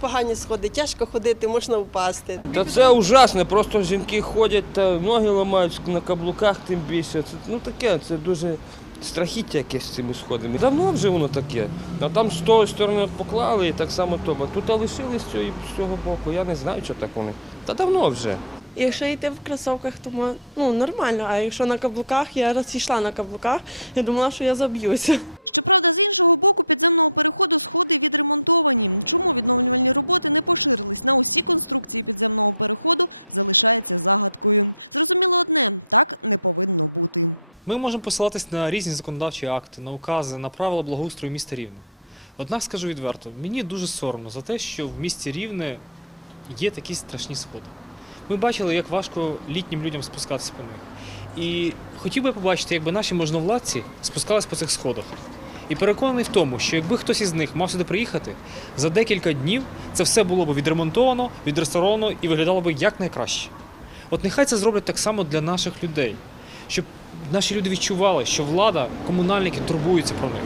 погані сходи, тяжко ходити, можна впасти. Та це ужасно, просто жінки ходять та ноги ламають на каблуках, тим більше. Це ну таке, це дуже страхіття якесь з цими сходами. Давно вже воно таке. А там з тої сторони от поклали і так само то. А Тут лишились з цього, з цього боку. Я не знаю, що так вони. Та давно вже. Якщо йти в кросовках, то ну, нормально, а якщо на каблуках, я раз йшла на каблуках, я думала, що я заб'юся. Ми можемо посилатись на різні законодавчі акти, на укази, на правила благоустрою міста Рівне. Однак скажу відверто, мені дуже соромно за те, що в місті Рівне є такі страшні сходи. Ми бачили, як важко літнім людям спускатися по них. І хотів би побачити, якби наші можновладці спускались по цих сходах. І переконаний в тому, що якби хтось із них мав сюди приїхати, за декілька днів це все було б відремонтовано, відреставровано і виглядало б якнайкраще. От нехай це зроблять так само для наших людей, щоб наші люди відчували, що влада, комунальники турбуються про них.